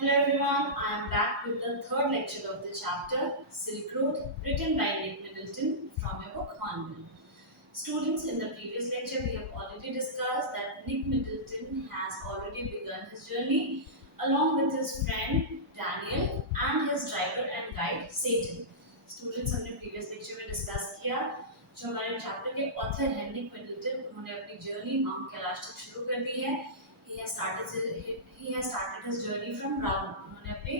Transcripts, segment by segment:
Hello everyone, I am back with the third lecture of the chapter Silk Road, written by Nick Middleton from your book Hornbill. Students, in the previous lecture we have already discussed that Nick Middleton has already begun his journey along with his friend Daniel and his driver and guide Satan. Students, हमने previous lecture में discuss किया जो हमारे chapter के author हैं निक Middleton, उन्होंने अपनी journey mount Kailash तक शुरू कर दी है. He has started his journey from Rahu. उन्होंने अपने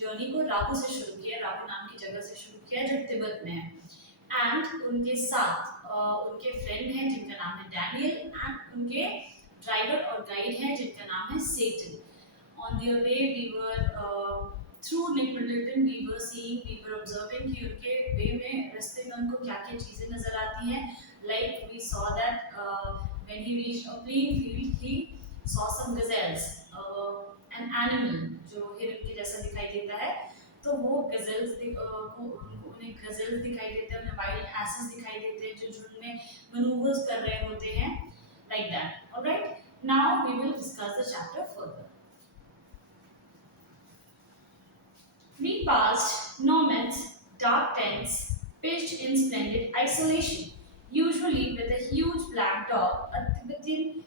जर्नी को राहु से शुरू किया, राहु नाम की जगह से शुरू किया जो तिब्बत में है. एंड उनके साथ उनके फ्रेंड हैं जिनका नाम है डैनियल एंड उनके ड्राइवर और गाइड हैं जिनका नाम है Seton. On their way we were through Nick Middleton we were observing कि उनके वे में रास्ते में उनको क्या क्या चीज़ें नज़र आती हैं. Like we saw that when he reached a plain field he saw some gazelles, an animal जो हिरन के जैसा दिखाई देता है. तो वो गज़ल्स उन्हें गज़ल्स दिखाई देते हैं, उन्हें वाइल्ड एसेस दिखाई देते हैं जो झुंड में मैनूवर्स कर रहे होते हैं, like that. Alright, now we will discuss the chapter further. We passed nomads, dark tents, pitched in splendid isolation, usually with a huge black dog, a Tibetan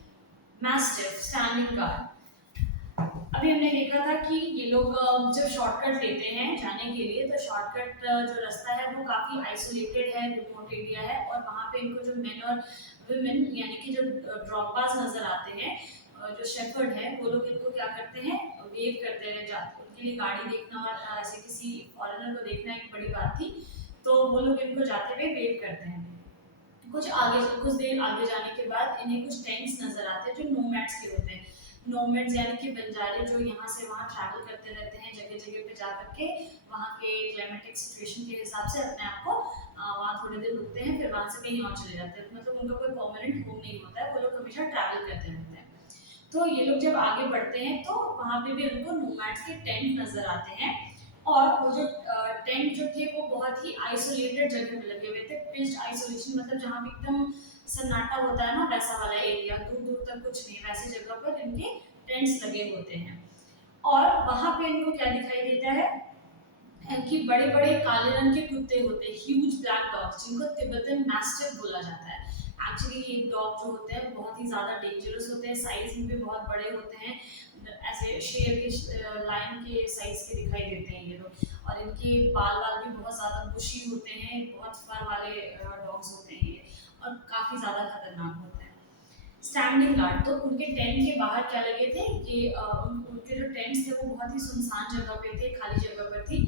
mastiff standing guard. अभी हमने देखा था कि ये लोग जब शॉर्टकट लेते हैं जाने के लिए तो शॉर्टकट जो रास्ता है वो काफ़ी आइसोलेटेड है, रिमोट एरिया है और वहाँ पे इनको जो मेन और वुमेन यानी कि जो ड्रॉपबाज नज़र आते हैं, जो शेफर्ड है वो लोग इनको क्या करते हैं, वेव करते रह जाते. उनके लिए गाड़ी देखना और ऐसे किसी फॉरेनर को देखना एक बड़ी बात थी, तो वो लोग इनको जाते हुए वेव करते हैं. कुछ देर आगे जाने के बाद इन्हें कुछ टेंट्स नजर आते हैं जो नोमैड्स के होते हैं. नोमैड्स यानी कि बंजारे जो यहाँ से वहाँ ट्रैवल करते रहते हैं, जगह जगह पे जा करके वहाँ के क्लाइमेटिक सिचुएशन के हिसाब से अपने आप को वहाँ थोड़ी देर रुकते हैं, फिर वहाँ से कहीं और चले जाते हैं. मतलब उनका कोई परमानेंट होम नहीं होता है, वो लोग हमेशा ट्रैवल करते रहते हैं. तो ये लोग जब आगे बढ़ते हैं तो वहाँ पे भी उनको नोमैड्स के टेंट नजर आते हैं और वो जो टेंट जो थे वो बहुत ही आइसोलेटेड जगह पे लगे हुए थे. पिच्ड आइसोलेशन मतलब जहाँ पे एकदम सन्नाटा होता है ना, वैसा वाला एरिया, दूर दूर तक कुछ नहीं, वैसी जगह पर इनके टेंट्स लगे होते हैं. और वहाँ पे इनको क्या दिखाई देता है कि बड़े बड़े काले रंग के कुत्ते होते हैं, ह्यूज ब्लैक डॉग्स जिनको तिब्बतन मैस्टिफ बोला जाता है. एक्चुअली ये डॉग जो होते हैं बहुत ही ज़्यादा डेंजरस होते हैं, साइज इनके बहुत बड़े होते हैं, ऐसे शेर के लायन के साइज के दिखाई देते हैं ये लोग. और इनके बाल भी बहुत ज़्यादा बुशी होते हैं, बहुत फर वाले डॉग्स होते हैं ये और काफ़ी ज़्यादा खतरनाक होते हैं. स्टैंडिंग गार्ड, तो उनके टेंट के बाहर क्या लगे थे कि उनके जो टेंट्स थे वो बहुत ही सुनसान जगह पे थे, खाली जगह पर थी.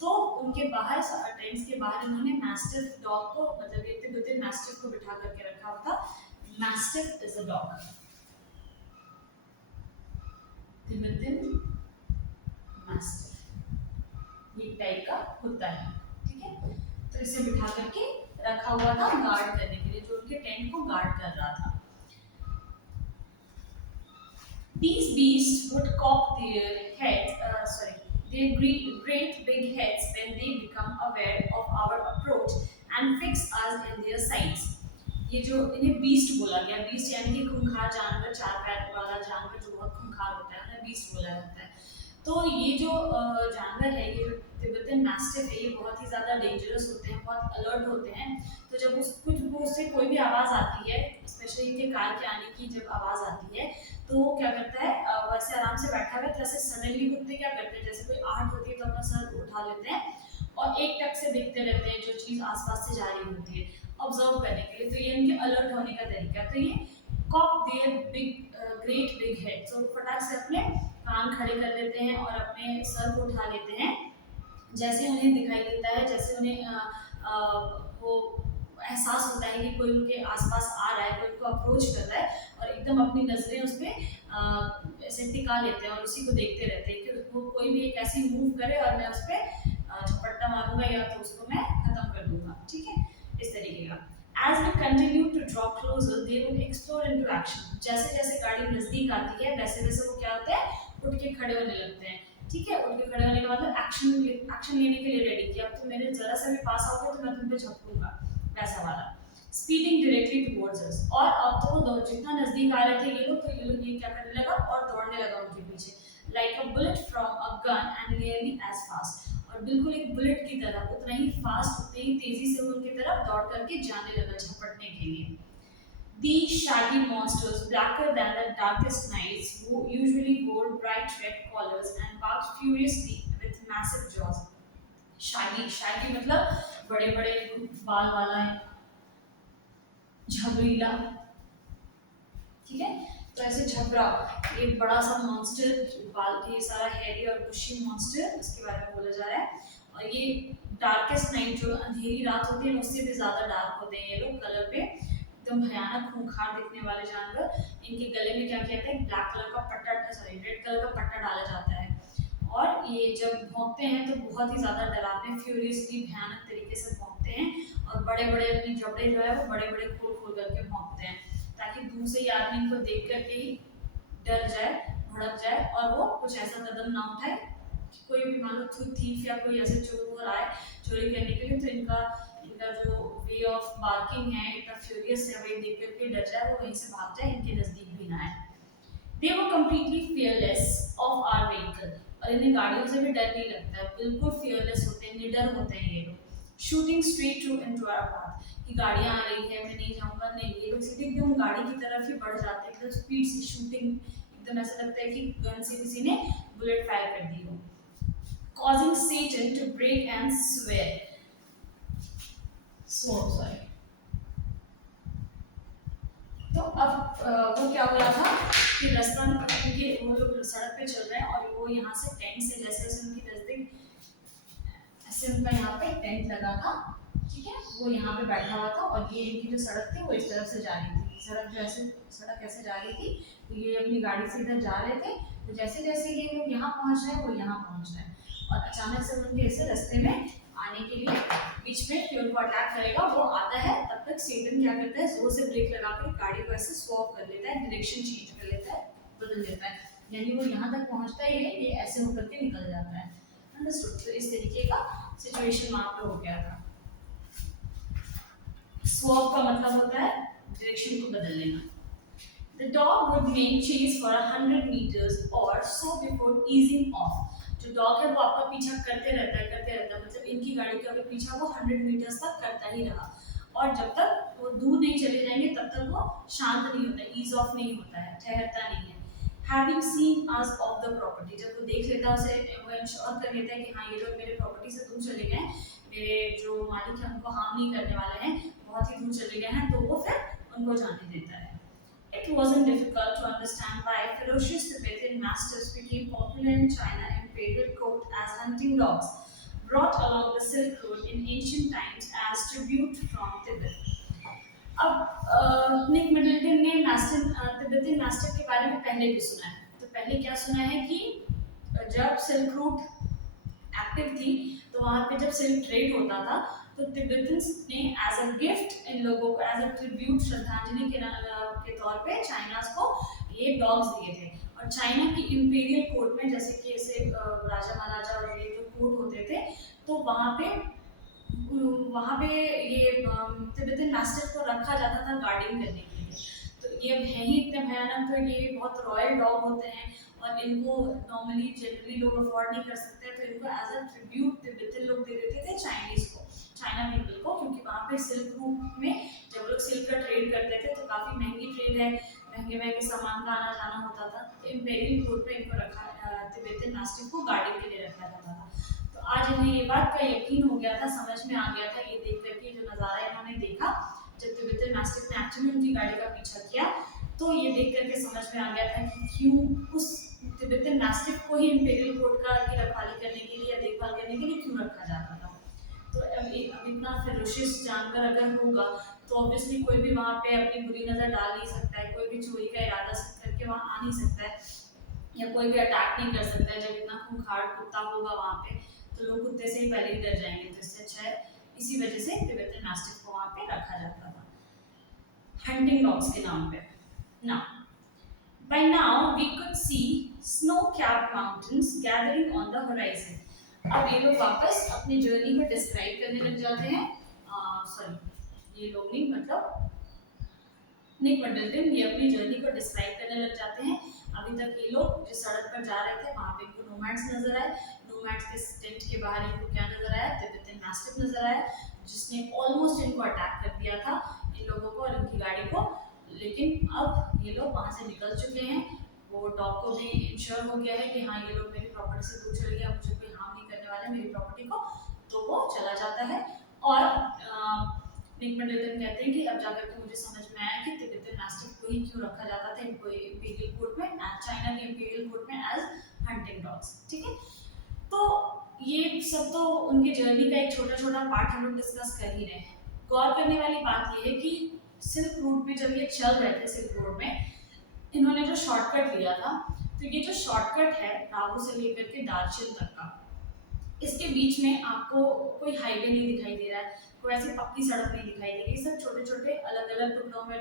तो उनके बाहर टेंट्स के बाहर इन्होंने मैस्टिफ डॉग को, मतलब ये तिब्बतन मैस्टिफ को बिठा करके रखा था. Mastiff is a dog, Tibetan mastiff ये टाइप का कुत्ता है. ठीक है, तो इसे बिठा करके रखा हुआ था गार्ड करने के लिए, जो उनके टेंट को गार्ड कर रहा था. These beasts would cock their great big heads when they become aware of our approach and fix us in their sights. ये जो इन्हें बीस्ट बोला गया, बीस्ट यानी कि खूंखार जानवर, चार पैर वाला जानवर जो बहुत खूंखार होता है उन्हें बीस्ट बोला जाता है. तो ये जो जानवर है, ये जो तिब्बतन मैस्टिफ है, ये बहुत ही ज़्यादा डेंजरस होते हैं, बहुत अलर्ट होते हैं. तो जब उससे कोई भी आवाज़ आती है, स्पेशली इनके कार के आने की जब आवाज़ आती है तो वो क्या करता है, वैसे आराम से बैठा हुआ है तो ऐसे सडनली कुत्ते क्या करते हैं, जैसे कोई आहट होती है तो अपना सर उठा लेते हैं और एक टक से देखते रहते हैं जो चीज़ आसपास से जा रही होती है ऑब्जर्व करने के लिए. तो ये इनके अलर्ट होने का तरीका है. तो ये cock their great big head, तो फटाक से अपने कान खड़े कर लेते हैं और अपने सर को उठा लेते हैं जैसे उन्हें दिखाई देता है, जैसे उन्हें वो एहसास होता है कि कोई उनके आसपास आ रहा है, कोई उनको अप्रोच कर रहा है और एकदम अपनी नज़रें उस पर ऐसे टिका लेते हैं और उसी को देखते रहते हैं कि वो कोई भी एक ऐसी मूव करे और मैं उस पर झपट्टा मारूंगा या तो उसको मैं खत्म कर दूंगा. ठीक है, इस तरीके का. As we continue to draw closer, they would explore into action. जैसे जैसे गाड़ी नज़दीक आती है वैसे वैसे वो क्या होते हैं, उठ के खड़े होने लगते हैं. ठीक है, उठ के खड़े होने का मतलब एक्शन लेने के लिए रेडी किया. अब तो मेरे जरा सा भी पास आओगे तो मैं तुम पे झपकूंगा, वैसा वाला. स्पीडिंग डायरेक्टली टुवर्ड्स अस, और अब तो वो जितना नजदीक आ रहे थे ये लोग, तो ये लोग ये क्या करने लगा और दौड़ने लगा उनके पीछे. like a bullet from a gun and nearly as fast. और बिल्कुल एक बुलेट की तरह उतना ही फास्ट उतनी ही तेजी से वो उनकी तरफ दौड़ करके जाने लगा झपटने के लिए. These shaggy monsters, blacker than the darkest nights, who usually wore bright red collars and barked furiously with massive jaws. Shaggy मतलब बड़े बड़े बाल वाला झबरीला, ठीक है. तो ऐसे झबरा, ये बड़ा सा मॉन्स्टर, बाल ये सारा हैवी और बुशी मॉन्स्टर, उसके बारे में बोला जा रहा है. और ये डार्केस्ट नाइट, जो अंधेरी रात होती है उससे भी ज्यादा डार्क होते हैं ये लोग कलर पे, एकदम भयानक खूंखार दिखने वाले जानवर. इनके गले में क्या कहते हैं, ब्लैक कलर का पट्टा, सॉरी रेड कलर का पट्टा डाला जाता है. और ये जब भौंकते हैं तो बहुत ही ज्यादा डरावने, फ्यूरियसली भयानक तरीके से भौंकते हैं. और बड़े बड़े अपने जबड़े जो है वो बड़े बड़े खोल खोल करके भौंकते हैं, ताकि दूर से ही आदमी इनको देख करके ही डर जाए, भड़क जाए और वो कुछ ऐसा कदम ना उठाए कि कोई भी मान लो थीफ या कोई ऐसे चोर आए चोरी करने के लिए, तो इनका इनका जो वे ऑफ बार्किंग है इतना फ्यूरियस है, वही देख करके डर जाए, वो वहीं से भाग जाए, इनके नजदीक भी ना आए. They were completely fearless of our vehicle. और इन्हें गाड़ियों से भी डर नहीं लगता है, बिल्कुल fearless होते हैं, निडर होते हैं ये लोग. Shooting straight through into our path. कि गाड़ियाँ आ रही है, मैं नहीं जाऊँगा, नहीं, ये लोग सीधे एकदम गाड़ी की तरफ ही बढ़ जाते हैं, एकदम स्पीड से शूटिंग, एकदम ऐसा लगता है कि गन से किसी ने बुलेट फायर कर दी हो. Causing Satan to break and swear. So sorry. तो अब वो क्या हो रहा था कि रास्ता, क्योंकि वो लोग सड़क पे चल रहे हैं और वो यहाँ से टेंट से जैसे जैसे उनकी नजदीक, ऐसे उनका यहाँ पे टेंट लगा था, ठीक है, वो यहाँ पे बैठा हुआ था. और ये इनकी जो सड़क थी वो इस तरफ से जा रही थी, सड़क ऐसे जा रही थी, तो ये अपनी गाड़ी से इधर जा रहे थे. तो जैसे जैसे ये लोग यहाँ पहुँच रहे हैं वो यहाँ पहुँच रहे हैं, और अचानक से उनके ऐसे रास्ते में आने के लिए बीच में कि उनको अटैक करेगा वो आता है, तब तक सेटन क्या करता है, जोर से ब्रेक लगाकर गाड़ी को ऐसे स्वॉप कर लेता है, डायरेक्शन चेंज कर लेता है, बदल देता है. यानी वो यहाँ तक पहुँचता ही है, ये ऐसे होकर के निकल जाता है. अंडरस्टूड. तो इस तरीके का सिचुएशन वहाँ पे हो गया था. स्वॉप का मतलब होता है डायरेक्शन को बदल लेना. The dog would make chase for 100 meters or so before easing off. जो डॉग है वो आपका पीछा करते रहता है, मतलब इनकी गाड़ी का भी पीछा वो 100 मीटर्स तक करता ही रहा. और जब तक वो दूर नहीं चले जाएंगे तब तक वो शांत नहीं होता, ईज ऑफ नहीं होता है, ठहरता नहीं है. Having seen us off the property, जब वो देख लेता है उसे, वो इंश्योर कर लेता है कि हाँ ये लोग मेरे प्रॉपर्टी से दूर चले गए, मेरे जो मालिक है उनको हार्म नहीं करने वाले हैं, बहुत ही दूर चले गए हैं, तो वो फिर उनको जाने देता है. It wasn't difficult to understand why ferocious Tibetan mastiffs became popular in China imperial court as hunting dogs, brought along the Silk Road in ancient times as tribute from Tibet. अब निक मिडलटन ने तिब्बती mastiff के बारे में पहले भी सुना है. तो पहले क्या सुना है कि जब सिल्क रूट एक्टिव थी, तो वहाँ पे जब सिल्क ट्रेड होता था, तो तिब्बतन्स ने एज अ गिफ्ट इन लोगों को, एज अ ट्रिब्यूट, श्रद्धांजलि के तौर पे चाइनास को ये डॉग्स दिए थे. और चाइना की इंपीरियल कोर्ट में, जैसे कि ऐसे राजा महाराजा और ये जो कोर्ट होते थे, तो वहाँ पे ये तिब्बतन मास्टिफ को रखा जाता था गार्डिंग करने के लिए. तो ये अब है ही इतने भयानक, तो ये बहुत रॉयल डॉग होते हैं और इनको नॉर्मली जनरली लोग अफोर्ड नहीं कर सकते, तो इनको एज अ ट्रिब्यूट तिब्बतन लोग दे देते थे चाइनीज को, चाइना पीपल को, क्योंकि वहाँ पे सिल्क रूट में जब लोग सिल्क का ट्रेड करते थे तो काफ़ी महंगी ट्रेड है, महंगे महंगे सामान का आना जाना होता था. तो इंपीरियल कोर्ट में इनको रखा, तिब्बतन मास्टिफ को गार्डिंग के लिए रखा जाता था. तो आज इन्हें ये बात का यकीन हो गया था, समझ में आ गया था, ये देख करके जो नज़ारा इन्होंने देखा जब तिब्बतन मास्टिफ ने एक्चुअली उनकी गाड़ी का पीछा किया, तो ये देख करके समझ में आ गया था कि क्यों उस तिब्बतन मास्टिफ को ही इंपीरियल कोर्ट का की रखवाली करने के लिए या देखभाल करने के लिए क्यों रखा जाता था. तो अब इतना फेरोशियस जानवर अगर होगा तो ऑब्वियसली कोई भी वहाँ पे अपनी बुरी नज़र डाल नहीं सकता है, कोई भी चोरी का इरादा करके वहाँ आ नहीं सकता है, या कोई भी अटैक नहीं कर सकता है. जब इतना खूंखार कुत्ता होगा वहाँ पे, तो लोग कुत्ते से ही पहले ही डर जाएंगे. तो इससे अच्छा है, इसी वजह से तिब्बतन मास्टिफ को वहाँ पे रखा जाता था हंटिंग डॉग्स के नाम पे. Now, by now we could see snow-capped mountains gathering on the horizon. अब ये लोग वापस अपनी जर्नी को डिस्क्राइब करने लग जाते हैं. सॉरी, ये लोग नहीं, मतलब निक मिडलटन, ये अपनी जर्नी को डिस्क्राइब करने लग जाते हैं. अब अभी तक ये लोग जिस सड़क पर जा रहे थे वहां पे इनको नोमैड्स नजर आए। नोमैड्स के टेंट के बाहर इनको क्या नजर आया, तिब्बतन मैस्टिफ नजर आया, जिसने ऑलमोस्ट इनको अटैक कर दिया था, इन लोगों को और इनकी गाड़ी को। लेकिन अब ये लोग वहां से निकल चुके हैं। वो डॉग को भी इंश्योर हो गया है कि हाँ ये लोग मेरी प्रॉपर्टी से दूर चले गए, मुझे कोई हार्म नहीं करने वाले मेरी प्रॉपर्टी को, तो वो चला जाता है। और निक मिडलटन कहते हैं कि अब जाकर के मुझे समझ में आया कि तिब्बतन मैस्टिफ को ही क्यों रखा जाता था इनको इंपीरियल कोर्ट में, चाइना के इंपीरियल कोर्ट में एज हंटिंग डॉग्स। ठीक है, तो ये सब तो उनके जर्नी का एक छोटा छोटा पार्ट हम लोग डिस्कस कर ही रहे हैं। गौर करने वाली बात यह है कि सिल्क रूट में जब ये चल रहे थे सिल्क रोड में, इन्होंने जो शॉर्टकट लिया था, तो ये जो शॉर्टकट है रागू से लेकर के दार्जिलिंग तक का, इसके बीच में आपको कोई हाईवे नहीं दिखाई दे रहा है, कोई ऐसी पक्की सड़क नहीं दिखाई दे रही। सब छोटे छोटे अलग अलग टुकड़ों में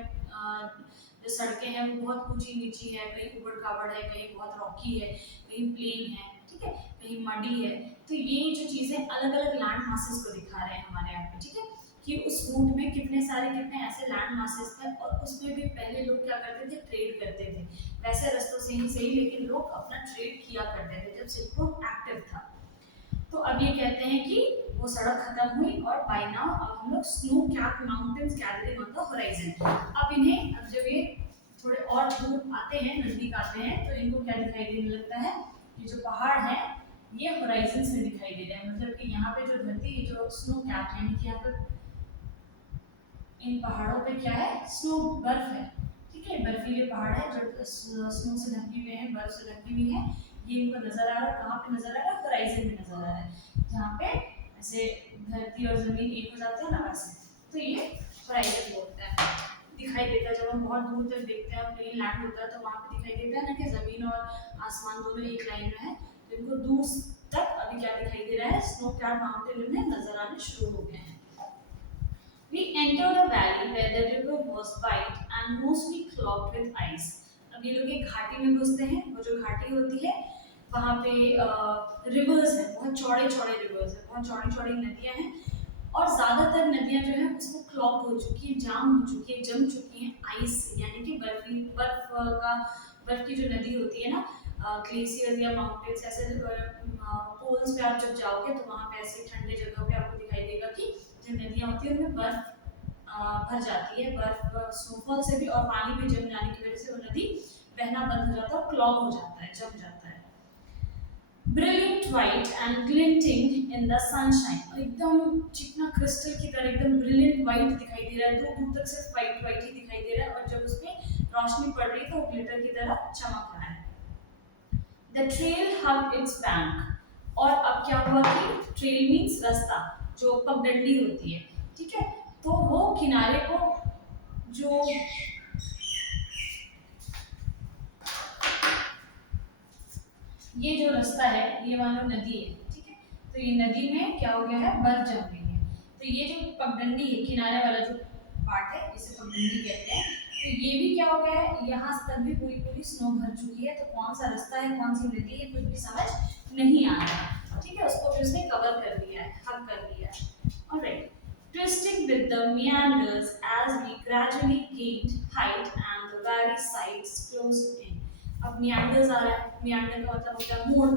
जो सड़कें हैं वो बहुत ऊंची नीची है, कहीं उबड़ खाबड़ है, कहीं बहुत रॉकी है, कहीं प्लेन है, ठीक है, कहीं मडी है। तो ये जो चीजें अलग अलग लैंड मासेस को दिखा रहे हैं हमारे यहाँ पे। ठीक है, कि उस रूट में कितने ऐसे लैंड मासेस थे, और उसमें भी पहले लोग क्या करते थे, ट्रेड करते थे। वैसे रास्तों से ही सही, लेकिन लोग अपना ट्रेड किया करते थे जब सिल्क रोड एक्टिव था। तो अब ये कहते हैं कि वो सड़क खत्म हुई और बाय नाउ अब हम लोग snow cap mountains gathering on the horizon. अब इन्हें, अब जब ये थोड़े और दूर आते हैं, नजदीक आते हैं, तो इनको क्या दिखाई देने लगता है, ये जो पहाड़ है ये होराइजन में दिखाई दे रहे हैं। मतलब कि यहाँ पे जो धरती, ये जो स्नो कैप है, यानी कि यहाँ पे इन पहाड़ों पे क्या है, स्नो, बर्फ है। ठीक है, बर्फीले पहाड़ है जो स्नो से ढकी हुए हैं, बर्फ से ढकी हुई है। ये इनको नजर आ रहा है, कहाँ पे नजर आ रहा है, होराइजन में नजर आ रहा है, जहाँ पे ऐसे धरती और जमीन एक हो जाते हैं ना, वैसे। तो ये होराइजन बोलते हैं, दिखाई देता है जब हम बहुत दूर तक देखते हैं, प्लेन लैंड होता है तो वहाँ पे दिखाई देता है ना कि जमीन और आसमान दोनों एक लाइन में है। तो इनको दूर तक अभी क्या दिखाई दे रहा है, स्नो कैप माउंटेन इन्हें नजर आने शुरू हो गए हैं। We entered a valley where the river was wide and mostly clogged with ice. अब ये लोग एक घाटी में घुसते हैं। वो जो घाटी होती है वहाँ पे रिवर्स है, बहुत चौड़े चौड़े रिवर्स है, बहुत चौड़ी चौड़ी नदियाँ हैं, और ज़्यादातर नदियाँ जो है उसको क्लॉग हो चुकी है, जाम हो चुकी है, जम चुकी हैं आइस से, यानी कि बर्फ की जो नदी होती है ना, ग्लेशियर या माउंटेन्स, ऐसे पोल्स पे आप जब जाओगे तो वहाँ पे ऐसे ठंडे जगह पे आपको दिखाई देगा कि जो नदियाँ होती है उनमें बर्फ भर जाती है, बर्फ स्नोफॉल से भी और पानी भी जम जाने की वजह से वो नदी बहना बंद हो जाता है और क्लॉग हो जाता है, जम जाता है। Brilliant white and glinting in the sunshine, और एकदम चिकना क्रिस्टल की तरह एकदम ब्रिलियंट व्हाइट दिखाई दे रहा है, दूर दूर तक सिर्फ व्हाइट व्हाइट ही दिखाई दे रहा है, और जब उसमें रोशनी पड़ रही है तो वो ग्लिटर की तरह चमक रहा है। The trail hugged its bank, और अब क्या हुआ कि ट्रेल मीन्स रास्ता, जो पगडंडी होती है, ठीक है, तो वो किनारे को, जो ये जो रास्ता है ये मानो नदी है, ठीक है, तो ये नदी में क्या हो गया है, बर्फ जम गई है। तो ये जो पगडंडी है, किनारे वाला जो पार्ट है, इसे पगडंडी कहते हैं। तो ये भी क्या हो गया है, यहाँ तक भी पूरी पूरी स्नो भर चुकी है, तो कौन सा रास्ता है, कौन सी नदी है, कुछ भी समझ नहीं आ रहा, ठीक है, उसको भी उसने कवर कर दिया है, हग कर दिया है। Alright, twisting with the meanders as we gradually gained height and the valley sides closed in. अब meanders आ रहा है, meander का मतलब होता है मोड़।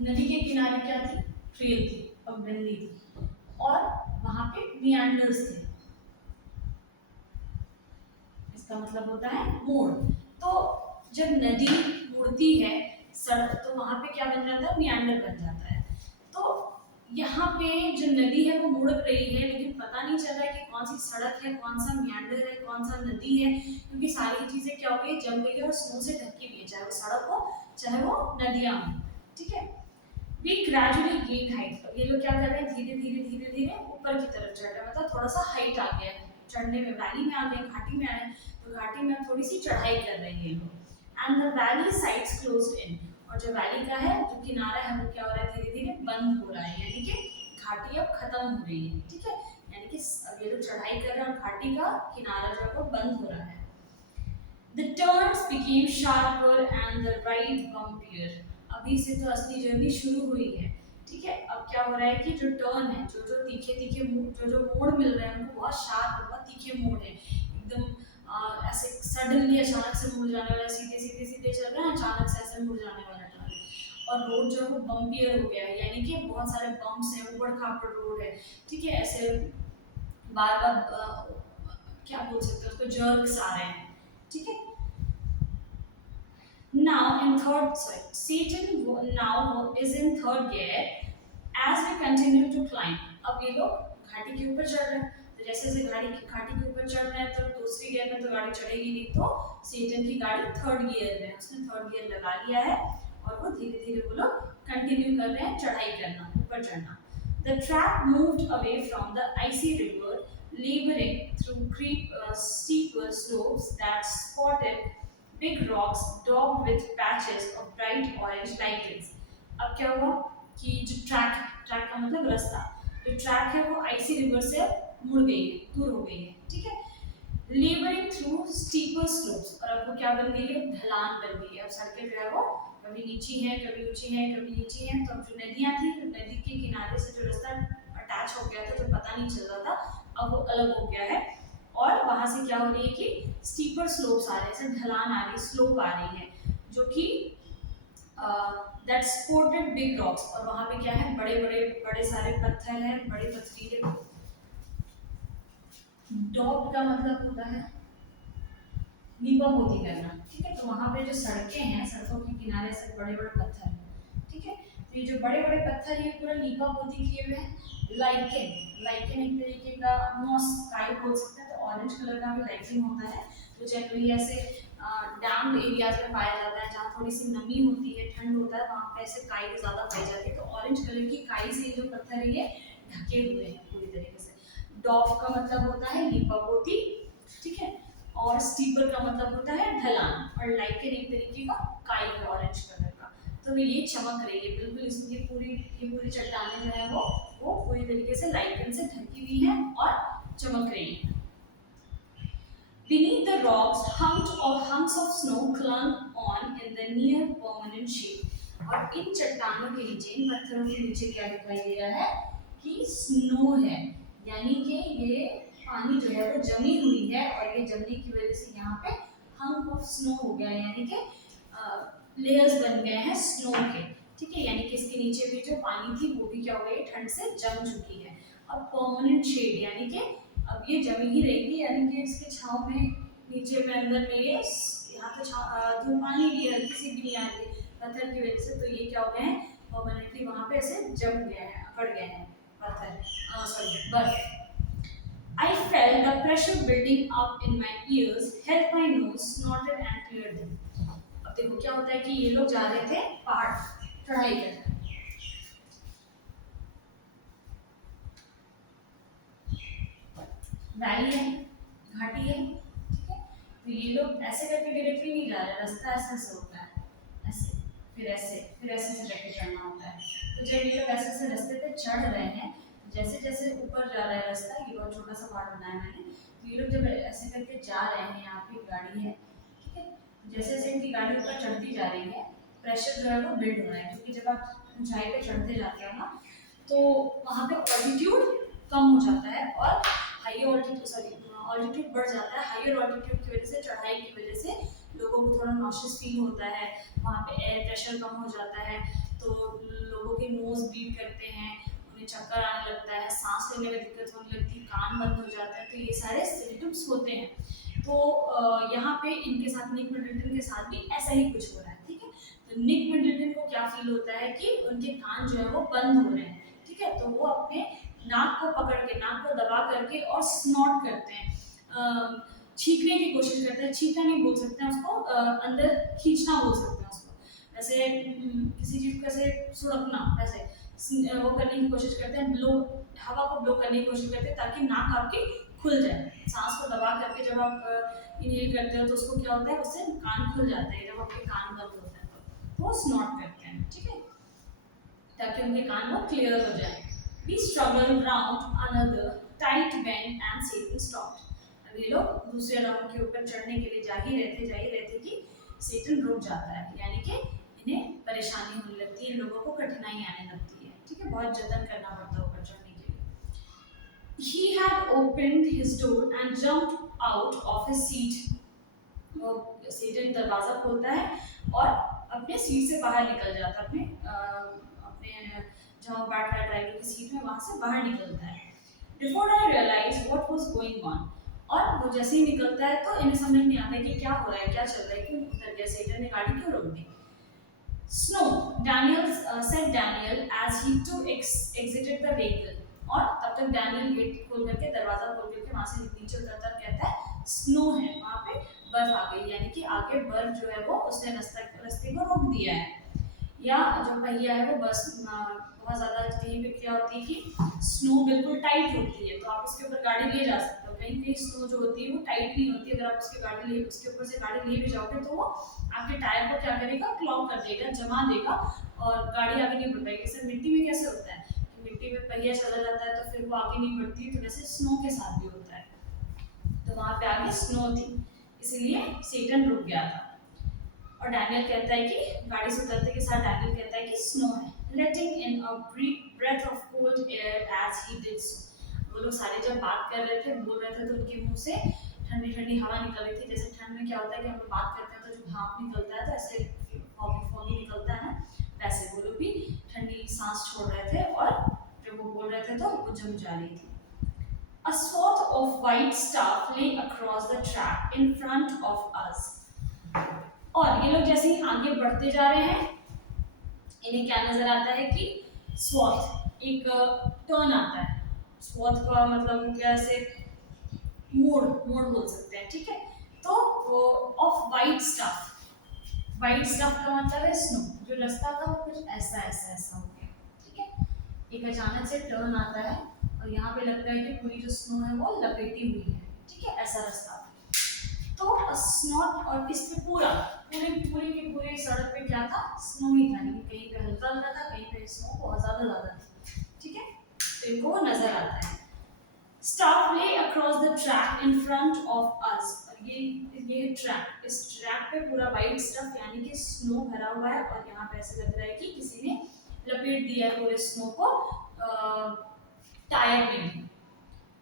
नदी के किनारे क्या थी, ट्रेल थी, पगडंडी थी, और वहां पे meanders थे, इसका मतलब होता है मोड़। तो जब नदी मुड़ती है सड़क, तो वहां पे क्या बन जाता है, मियांडर बन जाता है। तो यहाँ पे जो नदी है वो मुड़ रही है, लेकिन पता नहीं चल रहा है कि कौन सी सड़क है, कौन सा मियांडर है, कौन सा नदी है, क्योंकि सारी चीजें क्या हो गई, जम गई है और स्नो से ढकी हुई है, चाहे वो सड़क हो चाहे वो नदियां हो, ठीक है। वी ग्रेजुअली गेन हाइट, ये लोग क्या कर रहे हैं, धीरे धीरे धीरे धीरे ऊपर की तरफ चढ़ रहे हैं, मतलब थोड़ा सा हाइट आ गया है, चढ़ने में, वैली में आ गए, घाटी में आए, तो घाटी में थोड़ी सी चढ़ाई कर रहे हैं लोग। And the valley sides closed in, और जो वैली का है, जो किनारा है, वो क्या हो रहा है, धीरे धीरे बंद हो रहा है, यानी कि घाटी अब खत्म हो रही है, ठीक है, यानी कि अब ये लोग चढ़ाई कर रहे हैं और घाटी का किनारा जो है वो बंद हो रहा है। The turns became sharper and the ride bumpier. अभी से तो असली जर्नी शुरू हुई है। ठीक है, अब क्या हो रहा है कि जो टर्न है, जो जो तीखे तीखे जो मोड़ मिल रहे हैं उनको बहुत शार्प, बहुत तीखे मोड़ है एकदम। ऐसे सडनली अचानक से मुड़ जाने वाला, सीधे सीधे सीधे चल रहे हैं, अचानक से ऐसे मुड़ जाने वाला टर्न है। और रोड जो है वो बम्पियर हो गया है, यानी कि बहुत सारे बम्प्स हैं, ऊबड़ खाबड़ रोड है। ठीक है, ऐसे बार बार क्या बोल सकते हैं उसको, जर्क्स आ रहे हैं। ठीक है, now in third, sorry, Satan now is in third gear as we continue to climb. अब ये लोग घाटी के ऊपर चढ़ रहे हैं, तो जैसे जैसे घाटी के ऊपर चढ़ रहे हैं तो दूसरी गियर में तो गाड़ी चढ़ेगी नहीं, तो सेटन की गाड़ी थर्ड गियर में है, उसने थर्ड गियर लगा लिया है और वो धीरे धीरे वो लोग कंटिन्यू कर रहे हैं चढ़ाई करना, ऊपर चढ़ना। The track moved away from the icy river, laboring through steeper slopes that spotted big rocks daubed with patches of bright orange lichens. अब क्या हुआ कि जो ट्रैक का मतलब रास्ता, जो ट्रैक है वो आईसी रिवर से मुड़ गई है, दूर हो गई है। ठीक है, लेबरिंग थ्रू स्टीपर स्लोप्स, और अब वो क्या बन गई है, ढलान बन गई है। अब सड़कें जो है वो कभी नीची हैं, कभी ऊंची हैं, कभी नीची हैं। तो अब जो नदियां थी, नदी के किनारे से जो रास्ता अटैच हो गया था, जो पता नहीं चल रहा था, अब वो अलग हो गया है। और वहां से क्या हो रही है कि स्टीपर स्लोप्स आ रहे हैं, ढलान आ रही है, स्लोप आ रही है, जो कि दैट स्पोर्टेड बिग रॉक्स, और वहां पे क्या है, बड़े सारे पत्थर हैं, बड़े पथरीले। डॉग का मतलब होता है लीपा पोती करना। ठीक है, तो वहां पे जो सड़कें हैं, सड़कों के किनारे से बड़े बड़े पत्थर हैं। ठीक है, तो ये जो बड़े बड़े पत्थर ये पूरा लीपा पोती किए हुए हैं। लाइकेन एक तरीके का मॉस टाइप बोल सकते हैं, तो ऑरेंज कलर का भी लाइकेन होता है, तो जनरली ऐसे डैम्ड एरियाज में पाया जाता है, जहाँ थोड़ी सी नमी होती है, ठंड होता है, वहाँ पे ऐसे काई ज़्यादा पाई जाती है। तो ऑरेंज कलर की काई से जो पत्थर है ये ढके हुए हैं पूरी तरीके से। डॉग का मतलब होता है लीपा पोती। ठीक है, और स्टीपर का मतलब होता है ढलान, और लाइकेन एक तरीके का काई है ऑरेंज कलर का। तो ये चमक रही है बिल्कुल, इसमें ये पूरी चट्टानें जो है वो पूरी तरीके से लाइकेन से ढकी हुई है और चमक रही है। Beneath the rocks, hunks of snow clung on in the near permanent shape. और इन चट्टानों के नीचे, इन पत्थरों के नीचे क्या दिखाई दे रहा है कि स्नो है, यानी कि ये पानी जो है वो जमी हुई है, और ये जमने की वजह से यहाँ पे हंक ऑफ स्नो हो गया है, यानी कि लेयर्स बन गए हैं स्नो के। ठीक है, यानी कि इसके नीचे भी जो पानी थी वो भी क्या हो गई, ठंड से जम चुकी है। अब परमानेंट शेड, यानी कि अब ये जमी ही रहेगी, यानी कि इसके छांव में, नीचे में, अंदर में ये यहाँ पे धूप पानी भी हल्की सी भी नहीं आ रही पत्थर की वजह से, तो ये क्या हो गए हैं, परमानेंटली वहाँ पे ऐसे जम गए हैं, अकड़ गए हैं पत्थर, सॉरी बर्फ। I felt the pressure building up in my ears, held my nose, snorted and cleared them. अब देखो क्या होता है कि ये लोग जा रहे थे पहाड़ चढ़ाई करने, वैली है, घाटी है। ठीक है, तो ये लोग ऐसे करके डायरेक्टली नहीं जा रहे, रास्ता ऐसे ऐसे होता है, ऐसे फिर ऐसे फिर ऐसे से करके चढ़ना होता है। तो जब ये लोग ऐसे ऐसे रास्ते पे चढ़ रहे हैं, जैसे जैसे ऊपर जा रहा है रास्ता, ये बहुत छोटा सा पहाड़ बनाया मैंने, तो ये लोग जब ऐसे करके जा रहे हैं, यहाँ पे गाड़ी है। ठीक है, जैसे जैसे इनकी गाड़ी ऊपर चढ़ती जा रही है, प्रेशर जो है वो बिल्ड हो रहा है, क्योंकि जब आप ऊंचाई पे चढ़ते जाते हो ना, तो वहाँ पे ऑल्टीट्यूड कम हो जाता है, और हाइयर ऑल्टीट्यूड बढ़ जाता है। हाइयर ऑल्टीट्यूड की वजह से, चढ़ाई की वजह से लोगों को थोड़ा नॉशियस फील होता है, वहाँ पे एयर प्रेशर कम हो जाता है, तो लोगों के नोज ब्लीड करते हैं, उन्हें चक्कर आने लगता है, सांस लेने में दिक्कत होने लगती है, कान बंद हो जाता है, तो ये सारे सिम्टम्स होते हैं। तो यहाँ पे इनके साथ, निक मिडलटन के साथ भी ऐसा ही कुछ हो रहा है। ठीक है, तो निक मिडलटन को क्या फील होता है कि उनके कान जो है वो बंद हो रहे हैं। ठीक है, तो वो अपने नाक को पकड़ के, नाक को दबा करके और स्नॉट करते हैं, छींकने की कोशिश करते हैं। छींकना नहीं बोल सकते हैं उसको, अंदर खींचना बोल सकते हैं उसको, ऐसे किसी चीज को ऐसे सुड़कना, ऐसे वो करने की कोशिश करते हैं, ब्लो, हवा को ब्लो करने की कोशिश करते हैं, ताकि नाक आपकी खुल जाए। सांस को दबा करके जब आप इनहेल करते हो तो उसको क्या होता है, उससे कान खुल जाते हैं, जब आपके कान बंद होते हैं तो वो स्नॉट करते हैं। ठीक है, ताकि उनके कान वो क्लियर हो जाए। We struggled round another tight bend and Satan stopped. अब ये लोग दूसरे राउंड के ऊपर चढ़ने के लिए जा ही रहे थे कि सेटन रुक जाता है, यानी कि इन्हें परेशानी होने लगती है, इन लोगों को कठिनाई आने लगती है। ठीक है, बहुत जतन करना पड़ता है ऊपर चढ़ने के लिए। He had opened his door and jumped out of his seat. वो सेटन दरवाजा खोलता है और अपने सीट से बाहर निकल जाता है, अपने जहाँ बैठ रहा है ड्राइवर की सीट में, वहां से बाहर निकलता है। Before I realized what was going on, और वो जैसे ही निकलता है तो इन्हें समझ नहीं आता कि क्या हो रहा है, क्या चल रहा है, क्यों उतर गया सेटन ने, गाड़ी क्यों रोक दी। Snow, said Daniel as he too exited the vehicle. और तब तक डैनियल गेट खोल करके, दरवाजा खोल करके वहां से नीचे उतरता और कहता है स्नो है, वहां पे बर्फ आ गई, यानी कि आगे बर्फ जो है वो उसने रास्ते को रोक दिया है। या जो पहिया है वो बस बहुत ज़्यादा कहीं पे क्या होती है कि स्नो बिल्कुल टाइट होती है, तो आप उसके ऊपर गाड़ी ले जा सकते हो। कहीं कहीं स्नो जो होती है वो टाइट नहीं होती, अगर आप उसके ऊपर से गाड़ी ले भी जाओगे तो वो आपके टायर को क्या करेगा, क्लॉग कर देगा, जमा देगा और गाड़ी आगे नहीं बढ़ पाएगी। सर मिट्टी में कैसे होता है कि मिट्टी में पहिया चला जाता है तो फिर वो आगे नहीं बढ़ती, तो वैसे स्नो के साथ भी होता है। तो वहां पे आगे स्नो थी, इसीलिए सेटन रुक गया था। और डैनियल कहता है कि गाड़ी से उतरते के साथ डैनियल कहता है कि स्नो है, letting in a breath of cold air as he did so. वो लोग सारे जब बात कर रहे थे, बोल रहे थे, तो उनके मुंह से ठंडी ठंडी हवा निकल रही थी। जैसे ठंड में क्या होता है कि हम लोग बात करते हैं तो जो भाप निकलता है तो ऐसे फॉगी निकलता है ना, वैसे वो लोग भी ठंडी सांस छोड़ रहे थे और जब वो बोल रहे थे तो वो जम जा रही थी। A swath of white stuff lay across the track in front of us. और ये लोग जैसे ही आगे बढ़ते जा रहे हैं, इन्हें क्या नजर आता है कि स्वॉथ, एक टर्न आता है। स्वॉथ का मतलब क्या, ऐसे मोड़ बोल सकते हैं। ठीक है, तो वो ऑफ वाइट स्टफ का मतलब है स्नो। जो रास्ता था वो कुछ ऐसा हो गया। ठीक है, एक अचानक से टर्न आता है और यहाँ पे लगता है कि पूरी जो स्नो है वो लपेटी हुई है। ठीक है, ऐसा रास्ता था। तो स्नो, और इस पे पूरे सड़क पे क्या था, स्नो ही था, लेकिन कहीं पे हल्का हल्का था, कहीं पे स्नो बहुत ज्यादा थी। ठीक है, तो इनको वो नजर आता है। Stuff lay across the track in front of us. और ये ट्रैक, इस ट्रैक पे पूरा वाइट स्टफ यानी कि स्नो भरा हुआ है और यहाँ पे ऐसे लग रहा है कि किसी ने लपेट दिया है पूरे स्नो को टायर में।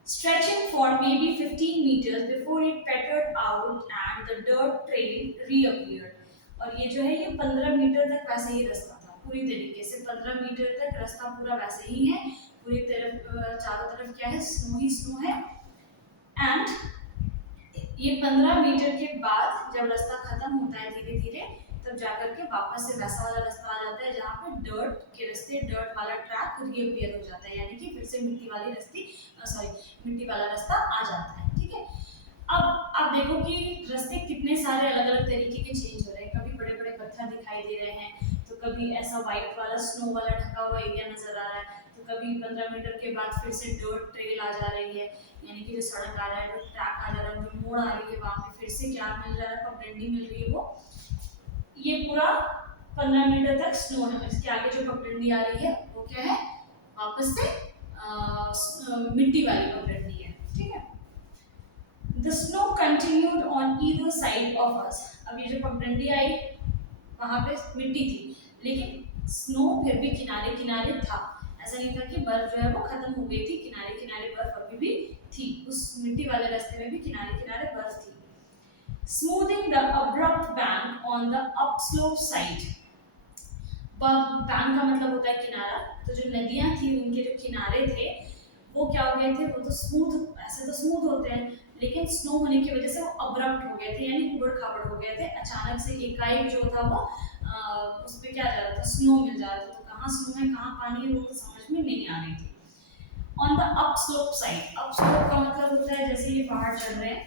Stretching for maybe 15 meters before it petered out and the dirt trail reappeared. और ये जो है ये 15 मीटर तक वैसे ही रास्ता था, पूरी तरीके से 15 मीटर तक रास्ता पूरा वैसे ही है। पूरी तरफ चारों तरफ क्या है, स्नो ही स्नो है। एंड ये 15 मीटर के बाद जब रास्ता खत्म होता है धीरे धीरे, तब जाकर के वापस से वैसा वाला रास्ता आ जाता है जहाँ पे डर्ट वाला ट्रैक रीअपियर हो जाता है, यानी कि फिर से मिट्टी वाला रास्ता आ जाता है। ठीक है, अब आप देखो कि रास्ते कितने सारे अलग अलग तरीके के चेंज हो रहे हैं। कभी बड़े बड़े पत्थर दिखाई दे रहे हैं, तो कभी ऐसा व्हाइट वाला स्नो वाला ढका हुआ एरिया नजर आ रहा है, तो कभी 15 मीटर के बाद फिर से डर्ट ट्रेल आ जा रही है, यानी कि जो सड़क आ रहा है, जो ट्रैक आ जा रहा है, जो मोड़ आ रही है, वहां पे फिर से क्या मिल रहा है, पगडंडी मिल रही है। वो ये पूरा 15 मीटर तक स्नो है। इसके आगे जो पगडंडी आ रही है वो क्या है, वापस से मिट्टी वाली पगडंडी है। ठीक है, The snow continued on either side of us. अब ये जो पगडंडी आई वहां पे मिट्टी थी, लेकिन स्नो फिर भी किनारे किनारे था। ऐसा नहीं था कि बर्फ जो है वो खत्म हो गई थी, किनारे किनारे बर्फ अभी भी थी। उस मिट्टी वाले रास्ते में भी किनारे किनारे बर्फ थी। Smoothing the abrupt bank on the upslope side. Bank का मतलब होता है किनारा, तो जो नदियां थी उनके जो किनारे थे वो क्या हो गए थे, वो तो स्मूथ, ऐसे तो स्मूथ होते हैं, लेकिन स्नो होने की वजह से वो अब्रप्ट हो गए थे, यानी उबड़ खाबड़ हो गए थे। अचानक से एकाएक जो था वो उस पर क्या जा रहा था, स्नो मिल जा रहा था। तो कहाँ स्नो है कहाँ पानी है वो तो समझ में नहीं आ रही थी। ऑन द अपस्लोप साइड, अपस्लोप का मतलब होता है जैसे ये पहाड़ चढ़ रहे हैं,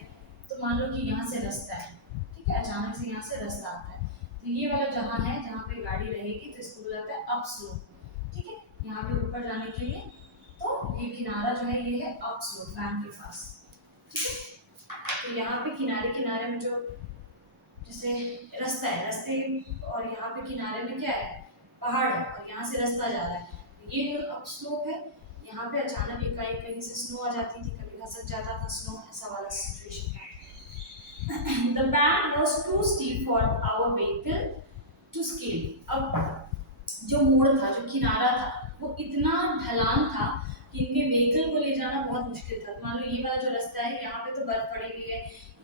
तो मान लो कि यहाँ से रास्ता है। ठीक है, अचानक से यहाँ से रास्ता आता है, तो ये वाला जहाँ है जहाँ पे गाड़ी रहेगी तो इसको बुलाते हैं अपस्लोप। ठीक है, यहाँ पे ऊपर जाने के लिए तो ये किनारा जो है ये है अपस्लोप बैंक के पास। ठीक है, तो यहाँ पे किनारे किनारे में जो जैसे रास्ता है, रास्ते और यहाँ पे किनारे में क्या है, पहाड़ है, और यहाँ से रास्ता जा रहा है। ये जो अपस्लोप है, यहाँ पे अचानक एकाएक कहीं से स्नो आ जाती थी, कभी कभी खसक जाता था स्नो, ऐसा वाला सिचुएशन था। The bank was too steep for our vehicle to scale. अब जो मोड़ था, जो किनारा था, वो इतना ढलान था कि इनके व्हीकल को ले जाना बहुत मुश्किल था। मान लो ये वाला जो रास्ता है, यहाँ पे तो बर्फ पड़ी हुई है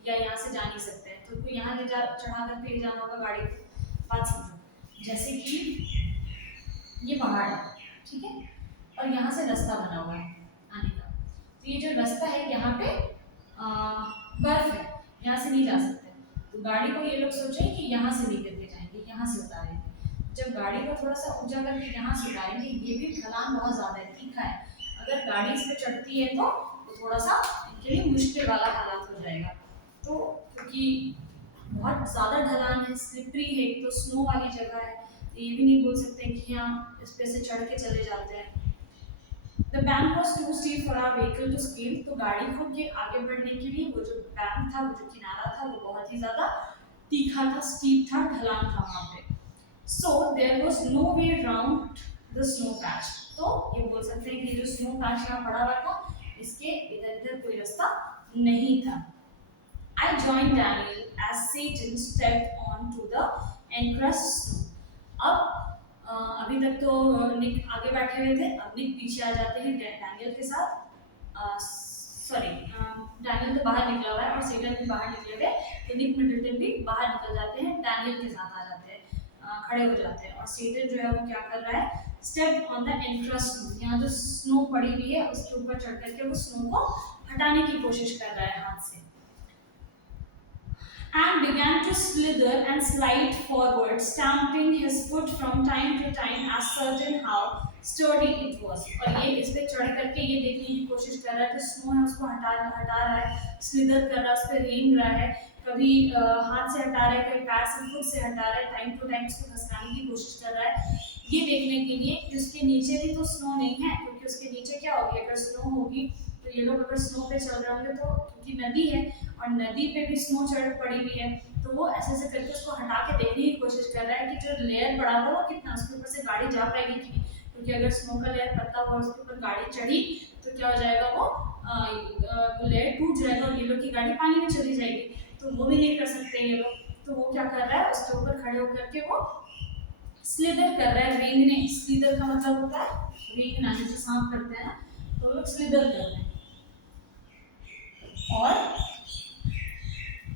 या यहाँ से जा नहीं सकते हैं, तो उनको यहाँ ले जा चढ़ा करके ले जाना होगा गाड़ी को। बात समझो, जैसे कि ये पहाड़ है, ठीक है, और यहाँ से रास्ता बना हुआ है आने का। तो ये जो रास्ता है यहाँ पे बर्फ है, यहाँ से नहीं जा सकते। तो गाड़ी को ये लोग सोचे कि यहाँ से लेकर के जाएंगे, यहाँ से उतारेंगे। जब गाड़ी को थोड़ा सा ऊंचा करके यहाँ से उतारेंगे, ये भी ढलान बहुत ज़्यादा है, तीखा है, अगर गाड़ी इस पर चढ़ती है तो थोड़ा सा इनके लिए मुश्किल वाला हालात हो जाएगा। तो क्योंकि बहुत ज़्यादा ढलान है, स्लिपरी है, तो स्नो वाली जगह है, तो ये भी नहीं बोल सकते कि हाँ इस पे से चढ़ के चले जाते हैं। The bank was too steep for our vehicle to scale, तो गाड़ी को के आगे बढ़ने के लिए वो जो बैंक था, वो जो किनारा था, वो बहुत ही ज़्यादा तीखा था, स्टीप था, ढलान था वहाँ पे। So there was no way round the snow patch. तो ये बोल सकते हैं कि जो स्नो पैच यहाँ पड़ा हुआ था, इसके इधर इधर कोई रास्ता नहीं था। I joined Daniel as Satan stepped onto the encrusted snow. अब अभी तक तो निक आगे बैठे हुए थे, अब निक पीछे आ जाते हैं डैनियल के साथ। सॉरी, डैनियल तो बाहर निकला हुआ है और सेटन भी बाहर निकले हुए, तो निक मिडलटन भी बाहर निकल जाते हैं, डैनियल के साथ आ जाते हैं, खड़े हो जाते हैं। और सेटन जो है वो क्या कर रहा है, स्टेप ऑन द एंक्रस्ट स्नो, यहाँ जो स्नो पड़ी हुई है उसके ऊपर चढ़ करके वो स्नो को हटाने की कोशिश कर रहा है हाथ से। And began to slither and slide forward, stamping his foot from time to time, as certain how sturdy it was. और ये इस पे चढ़ करके ये देखने की कोशिश कर रहा है कि स्नो है उसको हटा रहा है, स्लिदर कर रहा है, उस पर रेंग रहा है, कभी हाथ से हटा रहा है, कभी पैर से, फुट से हटा रहा है, टाइम टू टाइम उसको खसकाने की कोशिश कर रहा है, ये देखने के लिए कि उसके नीचे भी तो स्नो नहीं है, क्योंकि उसके नीचे क्या होगी, अगर स्नो होगी तो ये लोग अगर स्नो पे चल रहे होंगे तो, क्योंकि नदी है और नदी पे भी स्नो चढ़ पड़ी हुई है, तो वो ऐसे ऐसे करके उसको हटा के देखने की कोशिश कर रहा है कि जो लेयर पड़ा हुआ वो कितना, उसके ऊपर से गाड़ी जा पाएगी कि नहीं, क्योंकि अगर स्नो का लेयर पतला हुआ उसके ऊपर गाड़ी चढ़ी तो क्या हो जाएगा, वो लेयर टूट जाएगा और ये लोग की गाड़ी पानी में चली जाएगी, तो वो भी नहीं कर सकते ये लोग। तो वो क्या कर रहा है, उसके ऊपर खड़े होकर के वो स्लिदर कर रहा है, रेंगने। स्लिदर का मतलब होता है रेंगना, जैसे सांप करते हैं ना, तो लोग स्लिदर कर रहे हैं। और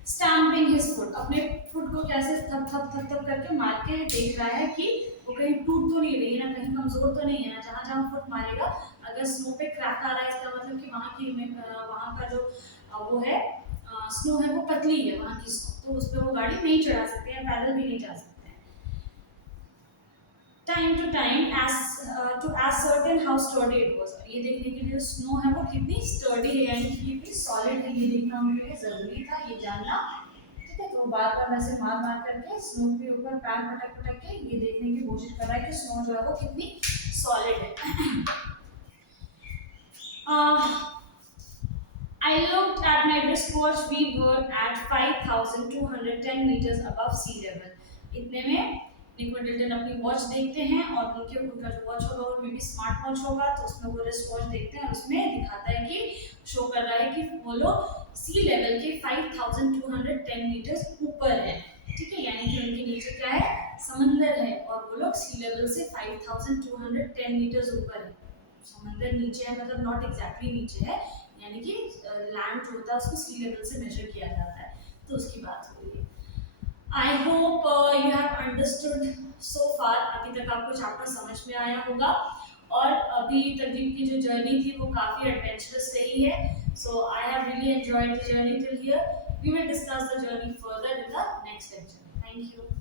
स्टैम्पिंग हिज फुट, अपने फुट को कैसे थप थप थप थप करके मार के देख रहा है कि वो कहीं टूट तो नहीं रही है ना, कहीं कमजोर तो नहीं है ना, जहाँ जहाँ फुट मारेगा अगर स्नो पे क्रैक आ रहा है, इसका मतलब कि वहाँ का जो वो है स्नो है वो पतली है, वहाँ की स्नो, तो उस पर वो गाड़ी नहीं चढ़ा सकते हैं, पैदल भी नहीं जा सकते। Time to time to ascertain how sturdy it was, ये देखने के लिए स्नो है वो कितनी स्टर्डी है, यानी कि कितनी सॉलिड है, ये देखना उनके लिए जरूरी था, ये जानना, ठीक है। तो बार बार वैसे मार मार करके स्नो के ऊपर पैर पटक पटक के ये देखने की कोशिश कर रहा है कि स्नो जो है वो कितनी सॉलिड है। I looked at my wristwatch. We were at 5,210 meters above sea level. इतने में निक मिडलटन अपनी वॉच देखते हैं और उनका जो वॉच होगा वो मे बी स्मार्ट वॉच होगा, तो उसमें वो रिस्ट वॉच देखते हैं और उसमें दिखाता है कि शो कर रहा है कि वो लोग सी लेवल के 5,210 मीटर्स ऊपर है, ठीक है, यानी कि उनके नीचे क्या है, समंदर है, और वो लोग सी लेवल से 5,210 मीटर्स ऊपर है। समंदर नीचे है मतलब नॉट एग्जैक्टली नीचे है, यानी कि लैंड जो होता है उसको सी लेवल से मेजर किया जाता है, तो उसकी बात हो रही है। I hope you have understood so far. अभी तक आपको चैप्टर समझ में आया होगा और अभी तक की जो जर्नी थी वो काफ़ी एडवेंचरस रही है। So I have really enjoyed the journey till here. We will discuss the journey further in the next lecture. Thank you.